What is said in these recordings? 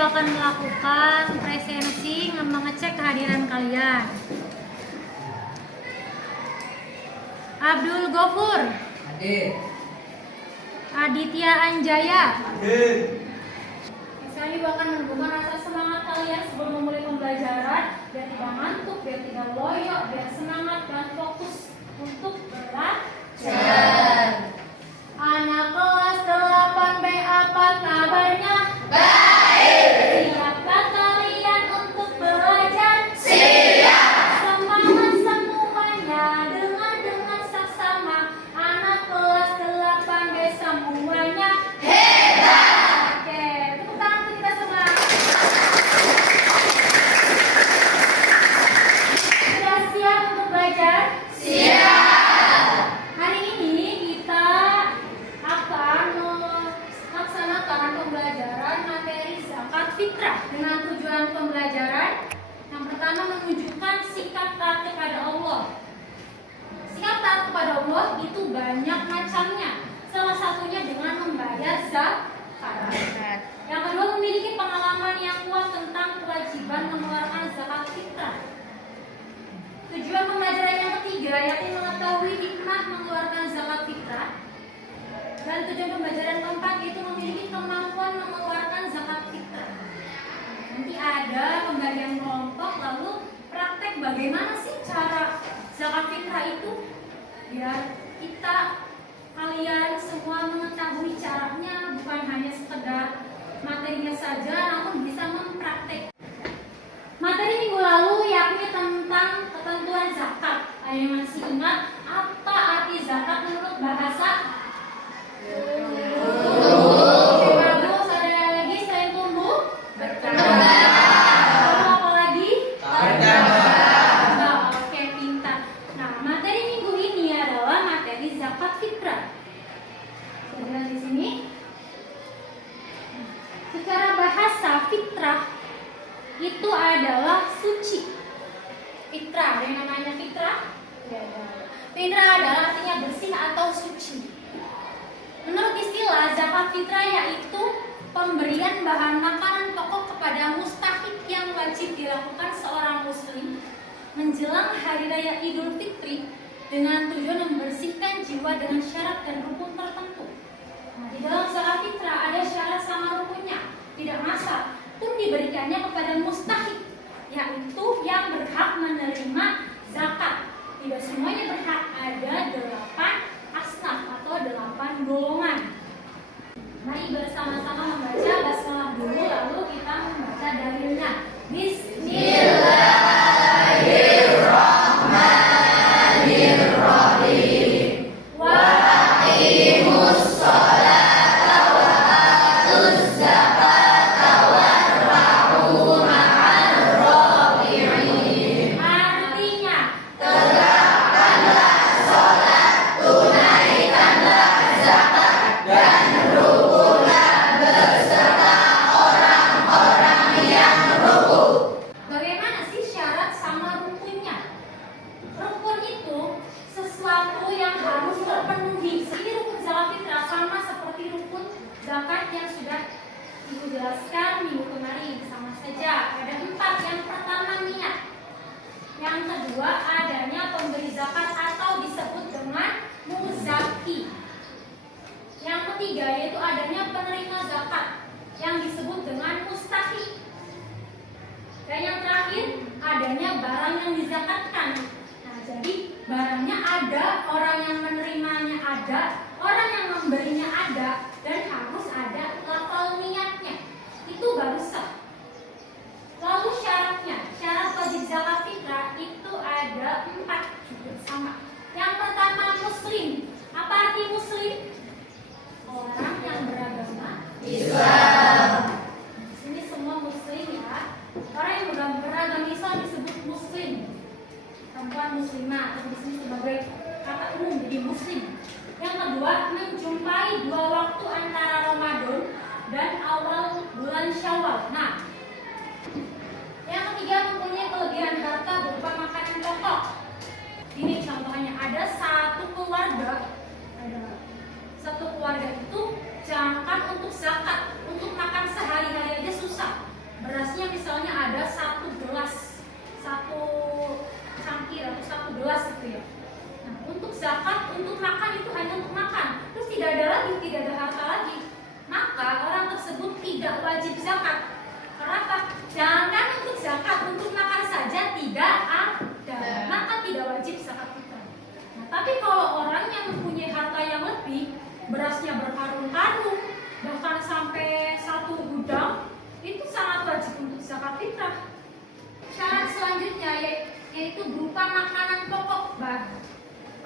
akan melakukan presensi mengecek kehadiran kalian. Abdul Gofur. Hadir. Aditya Anjaya. Hadir. Saya juga akan menumbuhkan rasa semangat kalian sebelum memulai pembelajaran, biar tidak ngantuk, biar tidak loyo, biar semangat dan fokus untuk belajar. Anak kelas 8B, apa kabarnya? Baik. Siapkah kalian untuk belajar? Siap. Semangat semuanya, dengan saksama. Anak kelas 8B semuanya Hebat. oke, tepuk tangan untuk kita semua. Sudah siap untuk belajar? Siap. Hari ini kita akan melaksanakan pembelajaran materi zakat fitrah dengan tujuan pembelajaran yang pertama menunjukkan sikap taat kepada Allah. Sikap taat kepada Allah itu banyak macamnya. Salah satunya dengan membayar zakat. Yang kedua memiliki pengalaman yang kuat tentang kewajiban mengeluarkan zakat fitrah. Tujuan pembelajaran yang ketiga yakni mengetahui hikmah mengeluarkan zakat fitrah. Dan tujuan pembelajaran keempat yaitu memiliki kemampuan mengeluarkan zakat fitrah. Nanti ada pembagian kelompok lalu praktek bagaimana sih cara zakat fitrah itu, biar kalian semua mengetahui caranya, bukan hanya sekedar materinya saja namun bisa mempraktek. Materi minggu lalu yakni tentang ketentuan zakat. Ada yang masih ingat apa arti zakat menurut bahasa? Oke, bagus. Ada lagi selain tumbuh? Lalu apa lagi? Bertambah. Oke, pintar. Nah, materi minggu ini adalah materi zakat fitrah. Sudah di sini. Secara bahasa fitrah itu adalah suci. Fitrah, ada yang namanya fitrah? Ya, fitrah adalah artinya bersih atau suci. Menurut istilah, zakat fitrah yaitu pemberian bahan makanan pokok kepada mustahik yang wajib dilakukan seorang muslim menjelang hari raya Idul Fitri dengan tujuan membersihkan jiwa dengan syarat dan rukun tertentu. Nah, di dalam zakat fitrah ada syarat sama rukunnya. Tidak masalah pun diberikannya kepada mustahik, yaitu yang berhak menerima zakat. Tidak semuanya berhak, ada 8 asnaf atau 8 golongan. Mari bersama-sama membaca basmalah dulu, lalu kita membaca dalilnya. Bismillahirrahmanirrahim. Wa aqimus sholata wa atuz zakata warka'u ma'ar raki'in. Artinya, Tegakkanlah sholat, tunaikanlah zakat, dan rukunlah beserta orang-orang yang rukun. bagaimana sih syarat sama rukunnya? Rukun itu sesuatu yang harus terpenuhi. Jadi rukun zakat fitrah sama seperti rukun zakat yang sudah Ibu jelaskan minggu kemarin, sama saja. Ada 4. Yang pertama niat. Yang kedua adanya pemberi zakat atau disebut dengan muzaki. Yang ketiga yaitu adanya penerima zakat yang disebut dengan mustahik. Dan yang terakhir adanya barang yang dizakatkan. Nah, jadi barangnya ada, orang yang menerimanya ada, orang yang memberinya ada, dan harus ada lafal niatnya. Itu baru sah. Lalu syaratnya, syarat wajib zakat fitrah itu ada 4 juga sama. Yang pertama muslim. Apa arti muslim? Orang yang beragama Islam. Di sini semua muslim ya. Orang yang beragama Islam disebut muslim. Perempuan muslimah, atau di sini sebagai kata umum jadi muslim. Yang kedua menjumpai 2 waktu antara Ramadan dan awal bulan Syawal. Nah, yang ketiga mempunyai kelebihan harta berupa makanan pokok. Ini contohnya ada satu keluarga itu jangankan untuk zakat, untuk makan sehari-hari aja susah. Tapi kalau orang yang mempunyai harta yang lebih, berasnya berkarung-karung, bahkan sampai 1 gudang, itu sangat wajib untuk zakat fitrah. Syarat selanjutnya yaitu berupa makanan pokok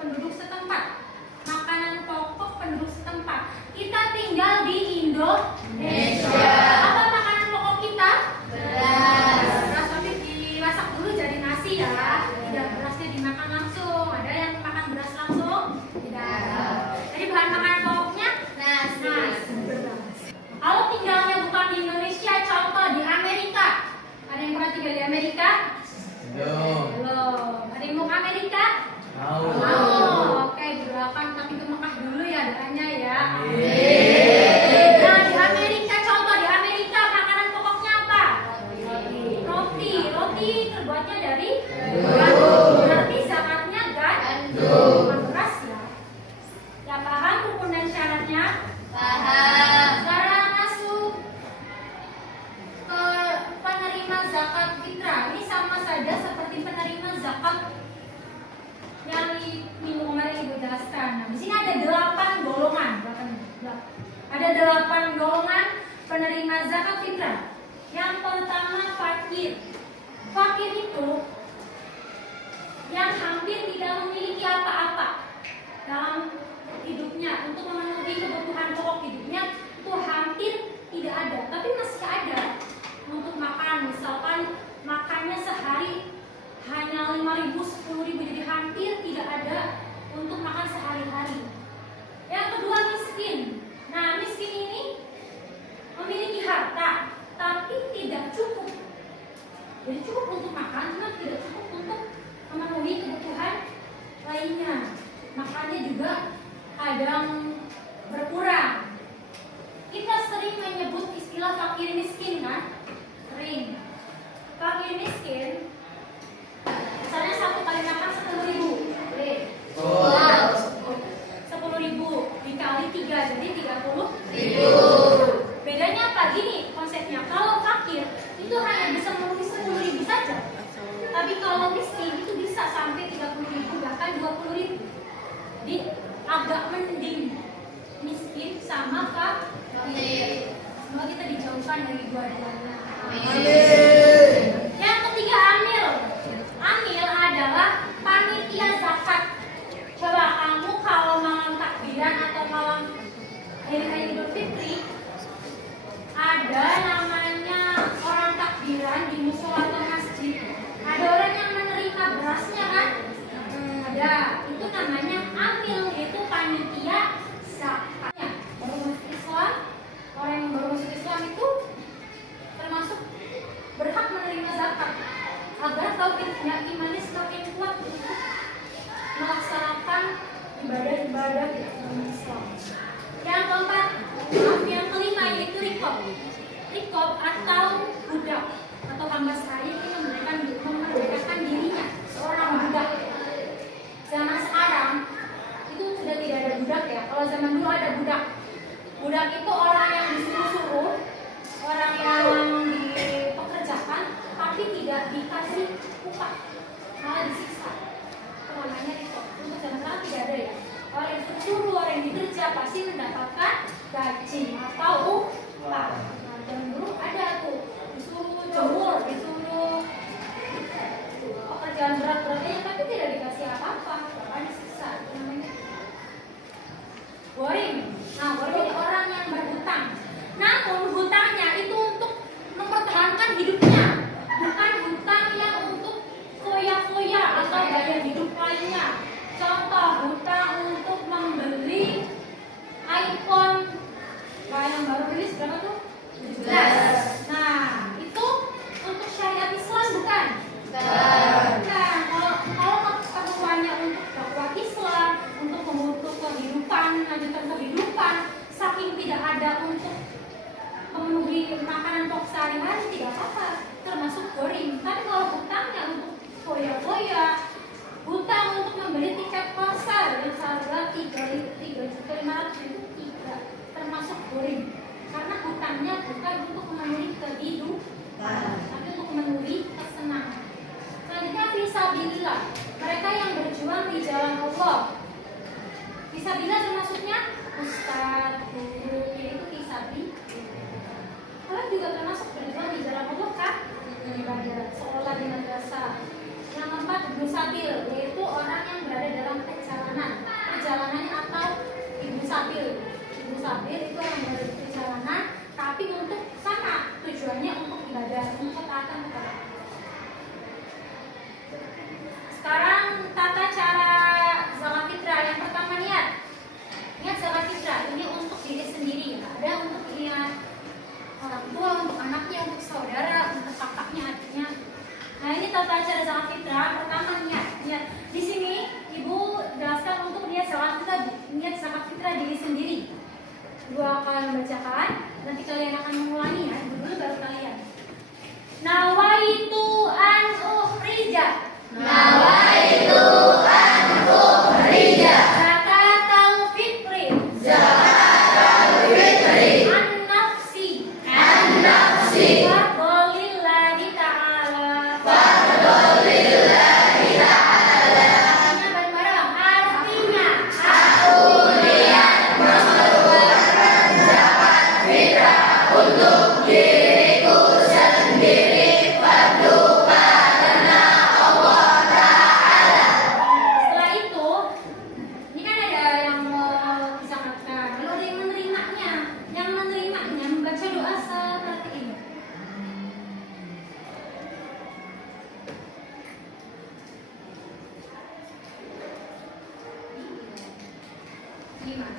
penduduk setempat. Makanan pokok penduduk setempat. Kita tinggal di Indonesia. Apa makanan pokok kita? Beras, tapi dimasak dulu jadi nasi ya. Tidak berasnya dimakan langsung. Ada yang makan beras langsung? Tidak. Jadi bahan makanan pokoknya nasi. Kalau tinggalnya bukan di Indonesia, contoh di Amerika. Ada yang pernah tinggal di Amerika? Belum. Ada yang mau ke Amerika? Mau. Oke, doakan tapi ke Mekah dulu ya doanya ya. Nah, di Amerika, contoh di Amerika makanan pokoknya apa? Roti. Roti terbuatnya dari gandum. Berarti zakatnya bukan beras ya. Ya paham rukun dan syaratnya? Paham. Sekarang masuk ke penerima zakat fitrah. Ini sama saja seperti penerima zakat yang minggu kemarin Ibu jelaskan. Nah, di sini ada 8 golongan. Ada 8 golongan penerima zakat fitrah. Yang pertama fakir. Fakir itu yang hampir tidak memiliki apa-apa dalam hidupnya untuk memenuhi kebutuhan pokok hidupnya, itu hampir tidak ada, tapi masih ada untuk makan. Misalkan makannya sehari hanya 5.000, 10.000, jadi hampir tidak ada untuk makan sehari-hari. Yang kedua miskin. Nah, miskin ini memiliki harta tapi tidak cukup. Jadi cukup untuk makan, cuma tidak cukup untuk memenuhi kebutuhan lainnya. Makannya juga kadang berkurang. Kita sering menyebut istilah fakir miskin kan? Sering. Fakir miskin misalnya satu kali makan 10.000. Boleh? 10.000 dikali 3 jadi 30.000. Bedanya apa? Gini konsepnya. Kalau fakir itu hanya bisa memenuhi 10.000 saja. Tapi kalau miskin itu bisa sampai 30.000 bahkan 20.000. Jadi agak mending miskin sama fakir. Semoga kita dijauhkan dari dua-duanya. Yang ketiga amil. Amil adalah panitia zakat. Coba kamu kalau malam takbiran atau malam hari raya Idul Fitri, ada namanya orang takbiran di musola atau masjid. Ada orang yang menerima berasnya kan? Ada. Itu namanya amil, yaitu panitia zakat. Baru masuk Islam, orang yang baru masuk Islam itu termasuk berhak menerima zakat agar tauhidnya imannya semakin kuat untuk melaksanakan ibadah-ibadah di dalam Islam. Yang keempat, yang kelima yaitu rikob. Rikob atau budak atau hamba sahaya yang memerdekakan dirinya, seorang budak. Zaman sekarang itu sudah tidak ada budak ya. Kalau zaman dulu ada budak. Budak itu orang yang disuruh-suruh, orang yang dipekerjakan, tapi tidak dikasih upah, malah disiksa. Itu namanya rikob. Untuk zaman sekarang tidak ada ya. Orang yang disuruh, orang yang dikerja pasti mendapatkan gaji atau upah. Nah, zaman dulu ada tuh disuruh jemur, disuruh juga termasuk berjuang di jalan Allah kan? Ibadah, sekolah di madrasah. Yang keempat, ibnu sabil, yaitu orang yang berada dalam perjalanan atau ibnu sabil. Ibnu sabil itu orang yang berada di perjalanan, tapi untuk sama tujuannya untuk ibadah, untuk taatan kepada Allah. Sekarang tata cara zakat fitrah. Yang pertama niat zakat fitrah ini untuk diri sendiri ya. Ada untuk niat orang tua, untuk anaknya, untuk saudara, untuk kakaknya, adiknya. Nah ini tata cara zakat fitrah. Pertama niat. Di sini ibu jelaskan untuk niat zakat fitrah diri sendiri. Ibu akan membacakan, nanti kalian akan mengulangi ya. Ibu dulu baru kalian. Nawaitu an ukhrija. Nawaitu an ukhrija Zakatal fitri. An nafsi. Fardholillahi ta'ala. Artinya bareng-bareng. Artinya untuk diriku sendiri fardu karena Allah Ta'ala. setelah itu, ini kan ada yang menzakatkan, lalu ada yang menerimanya. Yang menerimanya membaca doa seperti ini. Gimana?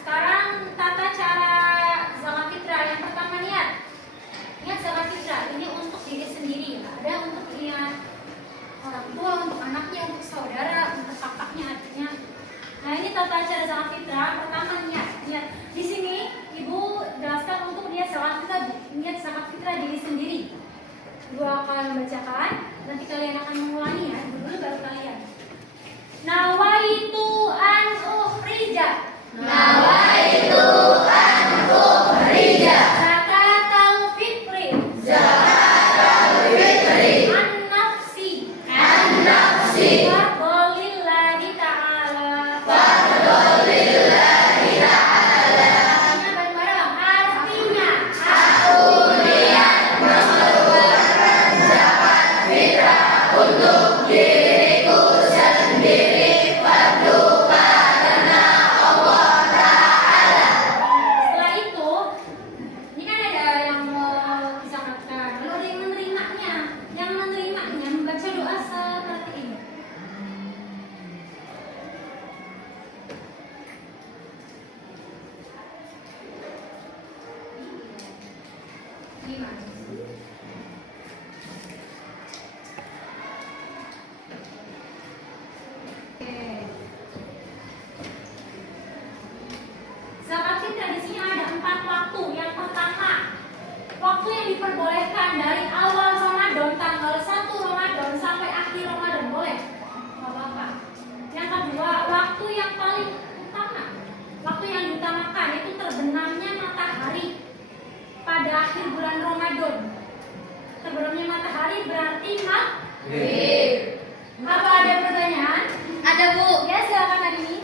Sekarang tata cara zakat fitrah. Yang pertama niat zakat fitrah ini untuk diri sendiri ya. Ada untuk niat orang tua, untuk anaknya, untuk saudara, untuk kakaknya, adiknya. Nah ini tata cara zakat fitrah. Pertama niat. Di sini ibu jelaskan untuk niat zakat fitrah diri sendiri. Ibu akan membacakan, nanti kalian akan mengulangi ya. Ibu dulu baru kalian. Nawaitu an ukhrija. Nawaitu an ukhrija Zakatal fitri. An nafsi. Fardholillahi ta'ala. Artinya bareng-bareng. Artinya untuk diriku sendiri fardu karena Allah Ta'ala. setelah itu, ini kan ada yang menzakatkan, lalu ada yang menerimanya. Yang menerimanya membaca doa seperti ini. Gimana? Oke. Zakat fitrah di sini ada 4 waktu. Yang pertama, waktu yang diperbolehkan dari awal Ramadan tanggal 1 Ramadan sampai akhir Ramadan boleh. Nggak apa-apa. Yang kedua, waktu yang paling utama. Waktu yang diutamakan itu terbenamnya matahari pada akhir bulan Ramadan. Terbenamnya matahari berarti maghrib. Apa ada pertanyaan? Ada Bu, Ya silakan Adini.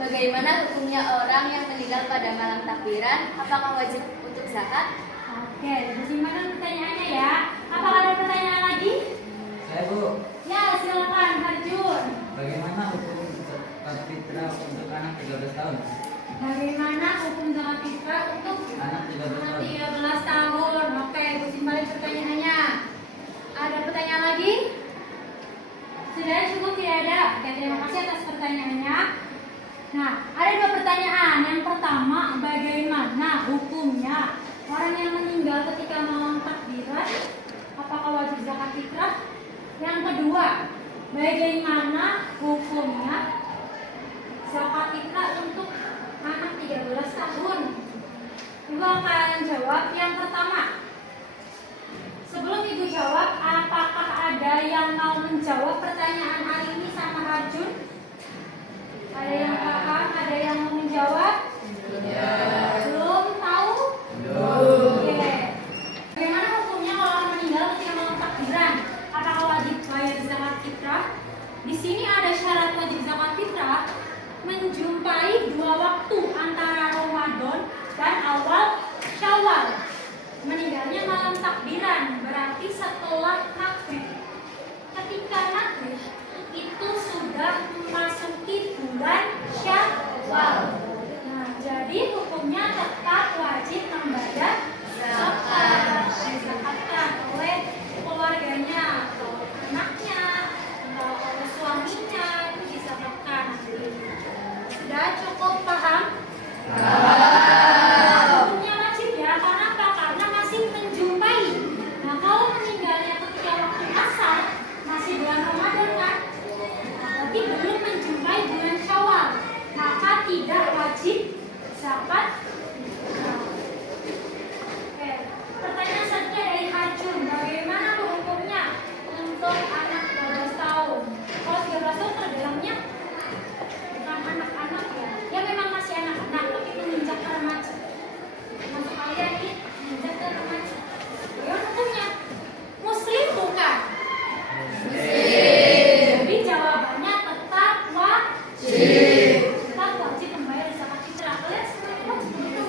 bagaimana hukumnya orang yang meninggal pada malam takbiran? Apakah wajib untuk zakat? Oke, disimpan pertanyaannya ya. Apakah ada pertanyaan lagi? Saya Bu, Ya, silakan Harjun. bagaimana hukum zakat fitrah untuk anak 13 tahun? Bagaimana hukum zakat fitrah untuk Anak 13 anak tahun. 13 tahun? Oke, ibu simpan pertanyaannya. Ada pertanyaan lagi? Sudah cukup tidak ada? Oke, terima kasih atas pertanyaannya. Nah, ada 2 pertanyaan. Yang pertama, bagaimana hukumnya orang yang meninggal ketika malam takbiran? Apakah wajib zakat fitrah? Yang kedua, bagaimana hukumnya zakat fitrah untuk anak 13 tahun? Ibu akan jawab yang pertama. Sebelum ibu jawab, apakah ada yang mau menjawab pertanyaan hari ini sama Arjun? Ada yang paham? Ada yang mau menjawab? Belum tahu? Oke. Bagaimana hukumnya kalau orang meninggal ketika malam takbiran? Apakah wajib bayar zakat fitrah? Di sini ada syarat wajib zakat fitrah Syawal. Meninggalnya malam takbiran, berarti setelah maghrib. Ketika maghrib itu sudah memasuki bulan Syawal. Nah, jadi hukumnya tetap wajib membayar zakat. Dizakatkan oleh keluarganya, atau anaknya, atau oleh suaminya, itu dizakatkan. Sudah cukup paham? Hukumnya wajib ya, karena apa? Karena masih menjumpai. Nah, kalau meninggalnya ketika waktu asar, masih bulan Ramadan kan? Berarti belum menjumpai bulan Syawal, maka tidak wajib zakat. Oke, pertanyaan selanjutnya dari Hajun, bagaimana hukumnya untuk anak 12 tahun? Kalau 13 tahun terbilannya bukan anak-anak ya, ya memang masih anak-anak, tapi menginjak ke remaja. Masuk kalian nih, menginjak ke remaja. Bagaimana hukumnya? Muslim bukan? Jadi jawabannya tetap wajib. Tetap wajib membayar zakat fitrah. Kalian semuanya wajib membayar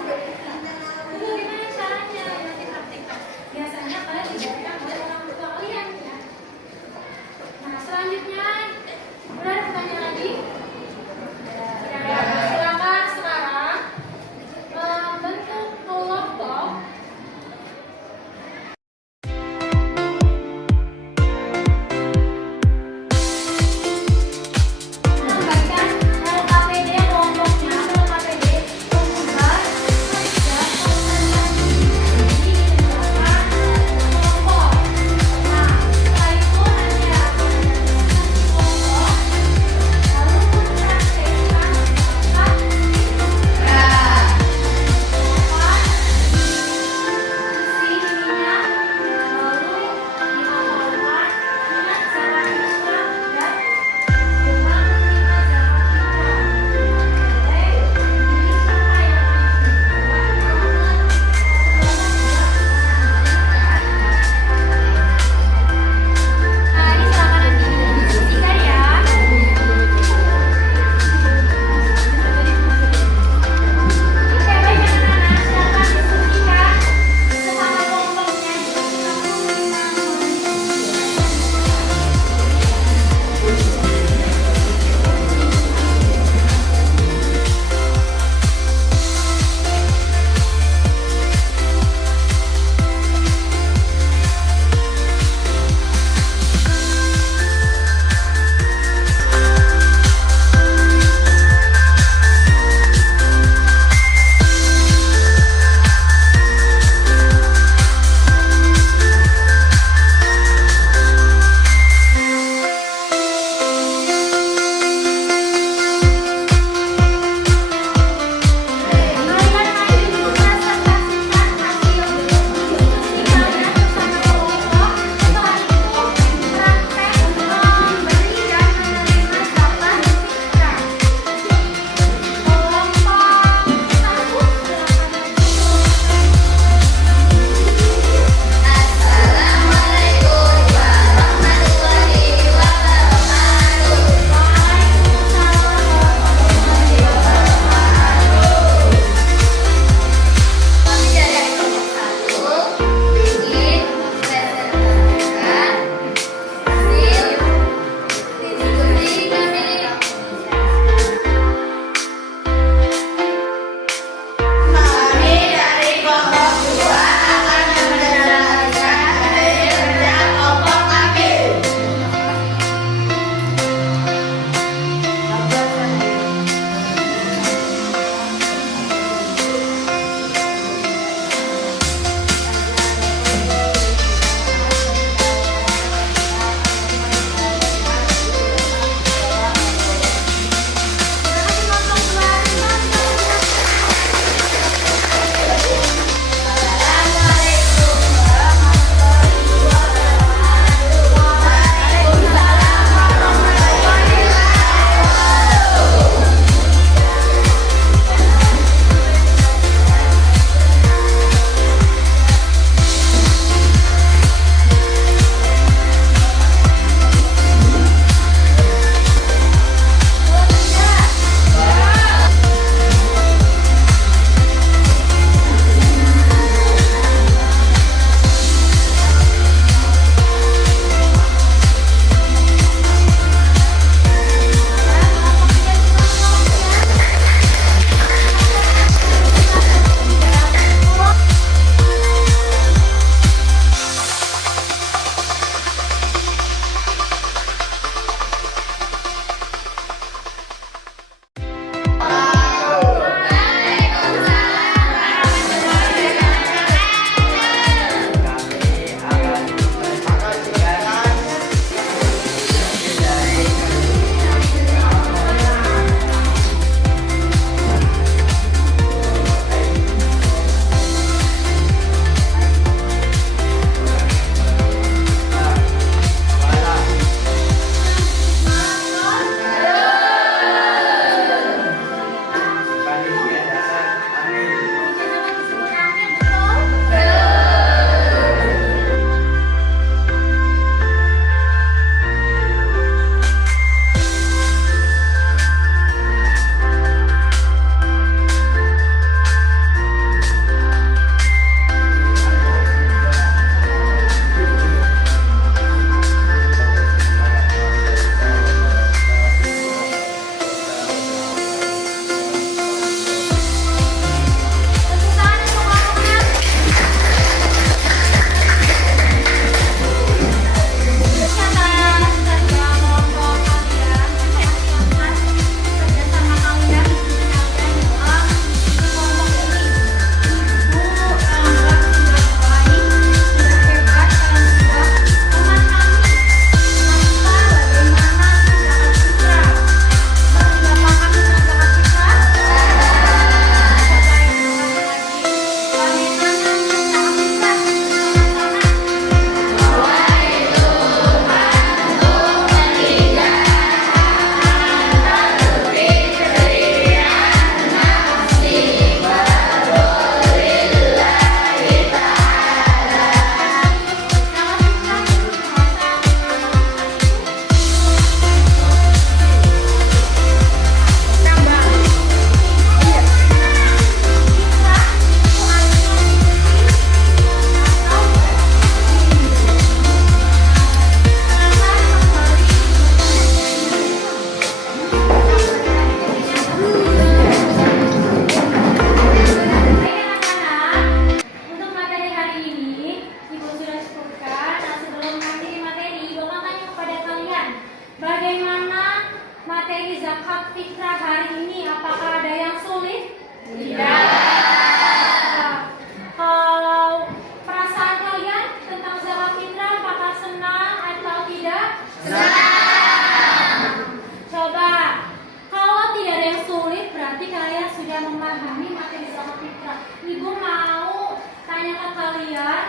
kalian memahami materi zakat fitrah. Ibu mau tanya ke kalian,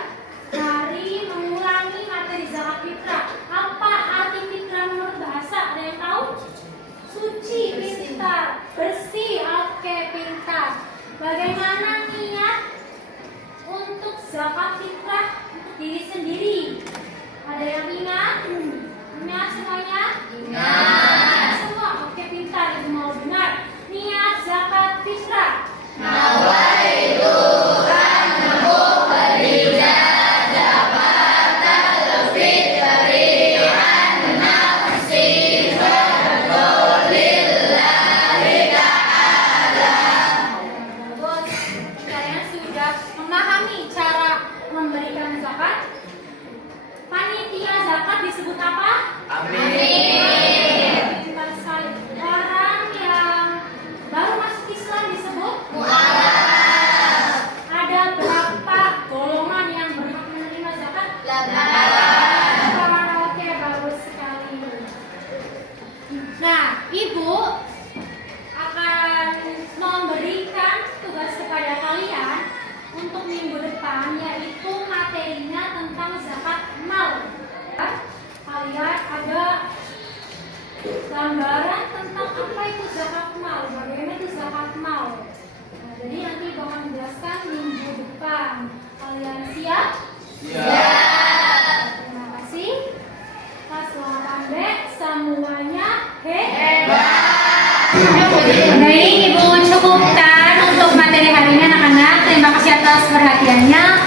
mari mengulangi materi zakat fitrah. Apa arti fitrah menurut bahasa? Ada yang tahu? Suci, pintar, bersih. Oke, pintar. Bagaimana niat untuk zakat fitrah untuk diri sendiri? Ada yang ingat? Ingat semuanya? Ingat semua. Oke, pintar. Ibu mau dengar. Niat zakat fitrah. Bagus. Kalian sudah memahami cara memberikan zakat. Panitia zakat disebut apa? Pintar sekali. Orang yang baru masuk Islam disebut ada berapa golongan yang berhak menerima zakat? 8. Oke, bagus sekali. Nah, Ibu akan memberikan tugas kepada kalian untuk minggu depan, yaitu materinya tentang zakat mal. Kalian ada gambaran tentang apa itu zakat mal, bagaimana itu zakat mal. Nah, jadi nanti Ibu akan menjelaskan minggu depan. Kalian siap? Terima kasih. Kelas 8B semuanya hebat. Baik, Ibu cukupkan untuk materi hari ini anak-anak. Terima kasih atas perhatiannya.